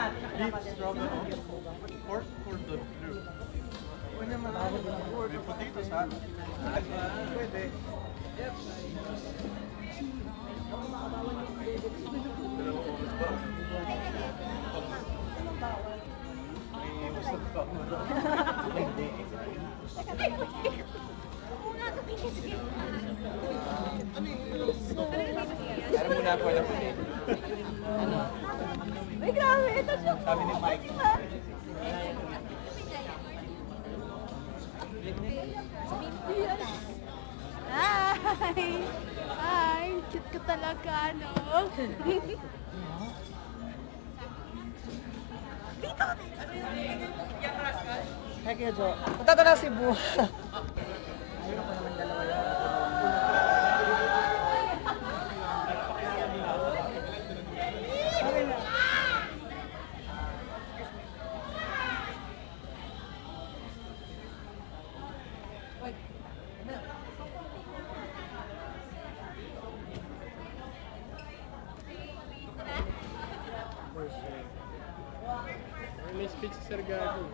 Beef stroganoff. Pork for the blue. Pwede naman. May potatoes ha? Pwede. Yep. Pero muna ako na pwede. Ay, grabe. Ito siya. Sabi ni Mike. Hi! Hi! Cute ka talaga, no? Hey, kaya Jo. Punta ka na Cebu. Ayun ko naman dalawa yun. May speech si Sir Gago.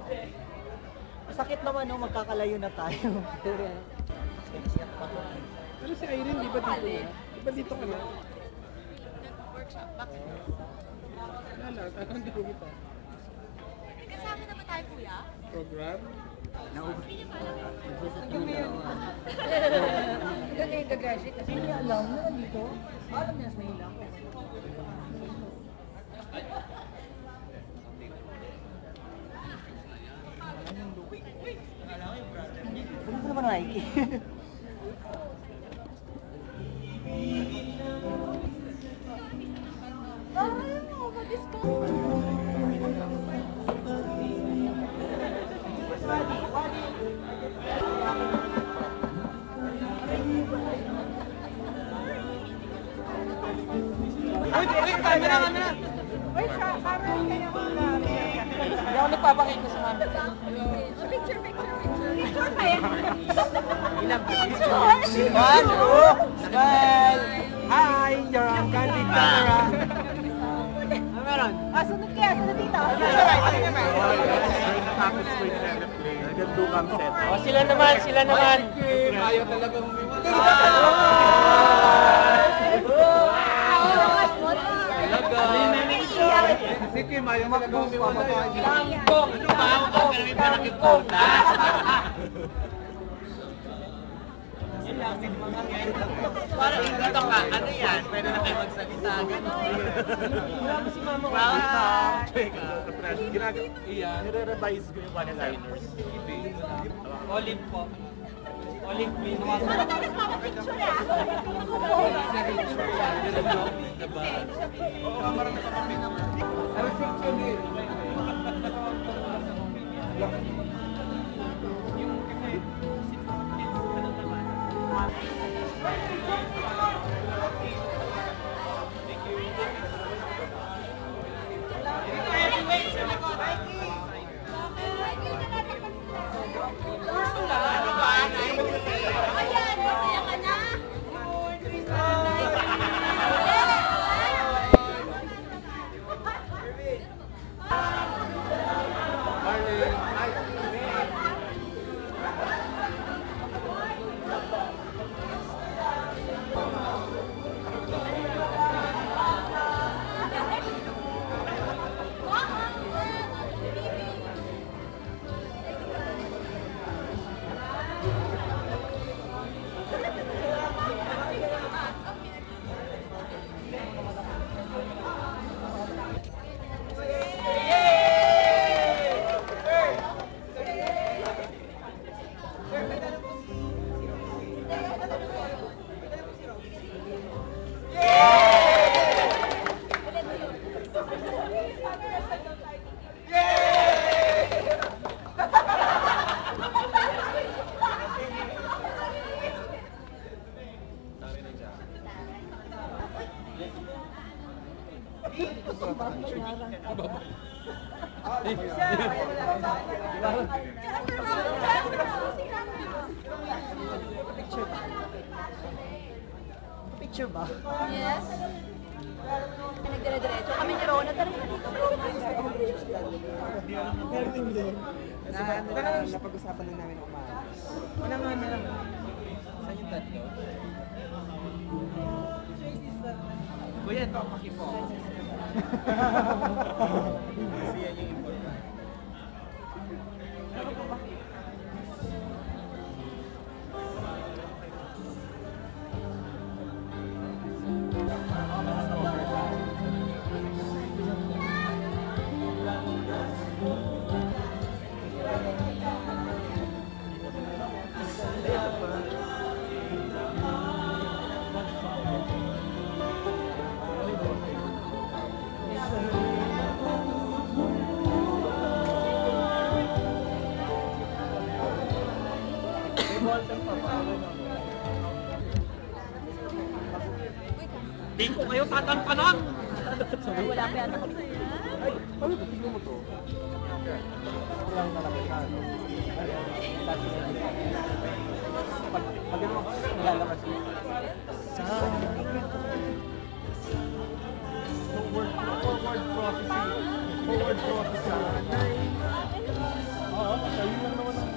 Masakit naman, no? Magkakalayo na tayo. Pero si Irene, di ba dito na? Di ba dito ka na? Workshop. Bakit? Wala lang, tanong dito kita. Kasama na ba tayo, kuya? Program? Doon na yung gagraduate. Hindi alam na dito. Alam niya sa Manila. Ano ko naman Nike? Camera! Hindi ako nagpapakita sa mami. Picture pa yan. Ilang picture? One, two, smile! Hi! You're on candid camera! Ano meron? Sunod kaya, sunod dito. Oh, sila naman, sila naman! Ayaw talagang Sige, mayo mag-go. Lampong! Ano ba? Huwag ka namin pa nakipota! Parang dito ka, ano yan? Pwede na kayo magsalita. Wala mo si Mama. Iyan. Nire-revise ko yung one-liners. Olive po. Olive please. Picture ba? Yes. Nagdire-diretso kami ni Rona. Tara na dito. Napag-usapan na namin umalis. Saan yung tatlo? Kuya, ito ang pakipo. Kasi yan yung important. Di ko kayo tatantanan! Wala pa yata kami. Ano ito? Tignan mo to. Wala yung talaga na, ano? Pag ano, lalabas mo. Forward processing. Forward processing. Oo, ayun lang naman ang...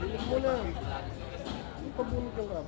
Bilis mo na. Pabunod ng rap.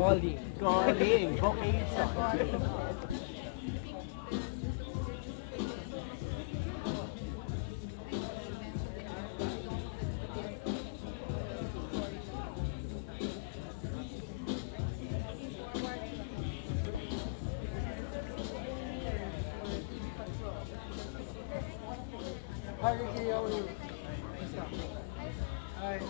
Calling. Vocation. Hi, Ricky, how are you? Hi.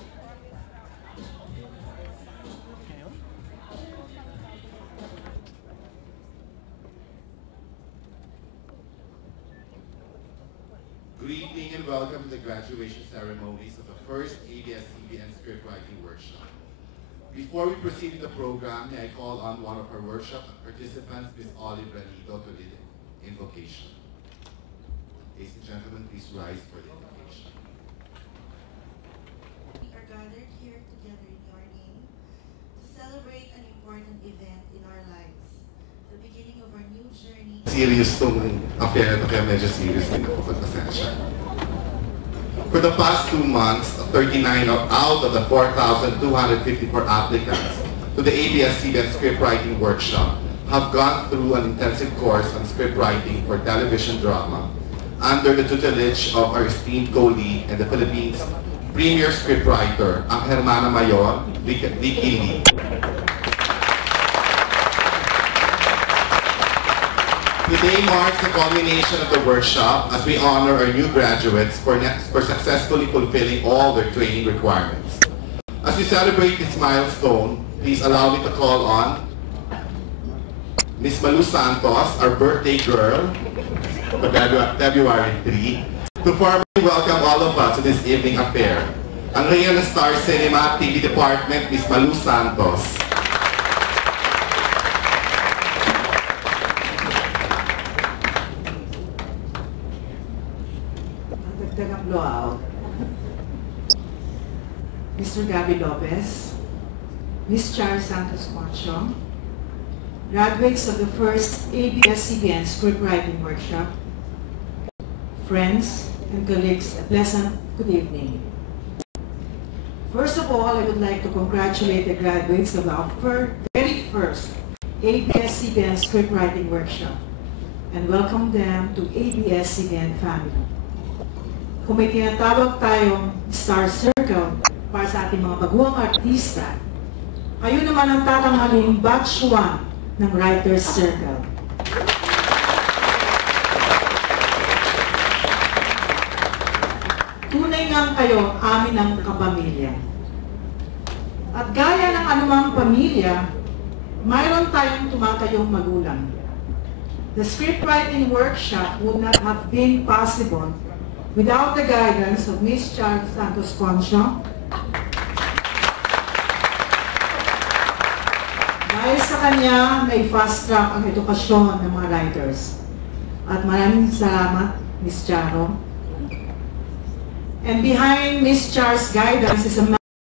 Good evening and welcome to the graduation ceremonies of the first ABS-CBN scriptwriting workshop. Before we proceed with the program, may I call on one of our workshop participants, Ms. Olive Ranido, to lead the invocation. Ladies and gentlemen, please rise for the invocation. We are gathered here together in your name to celebrate an important event in our lives, the beginning of our new journey. Serious tong affair na to, kaya medyo serious din ako, pagpasensya. For the past 2 months, 39 out of the 4,254 applicants to the ABS-CBN scriptwriting workshop have gone through an intensive course on scriptwriting for television drama under the tutelage of our esteemed colleague and the Philippines' premier scriptwriter, ang Hermana Mayor, Vicky Lee. Today marks the culmination of the workshop as we honor our new graduates for successfully fulfilling all their training requirements. As we celebrate this milestone, please allow me to call on Ms. Malu Santos, our birthday girl, for February 3, to formally welcome all of us to this evening affair. Ang Real Star Cinema TV Department, Ms. Malu Santos. Dagdagang blowout. Mr. Gabby Lopez, Ms. Char Santos Concho, graduates of the first ABS-CBN scriptwriting workshop, friends and colleagues, a pleasant good evening. First of all, I would like to congratulate the graduates of our very first ABS-CBN scriptwriting workshop and welcome them to ABS-CBN family. Kung may tinatawag tayong Star Circle para sa ating mga baguhang artista, kayo naman ang tatanghaling batch 1 ng Writer's Circle. Tunay nga kayo amin ang kapamilya. At gaya ng anumang pamilya, mayroon tayong tumatayong magulang. The scriptwriting workshop would not have been possible without the guidance of Ms. Char Santos Concho. Dahil sa kanya, may fast track ang edukasyon ng mga writers. At maraming salamat, Ms. Charo. And behind Ms. Char's guidance is a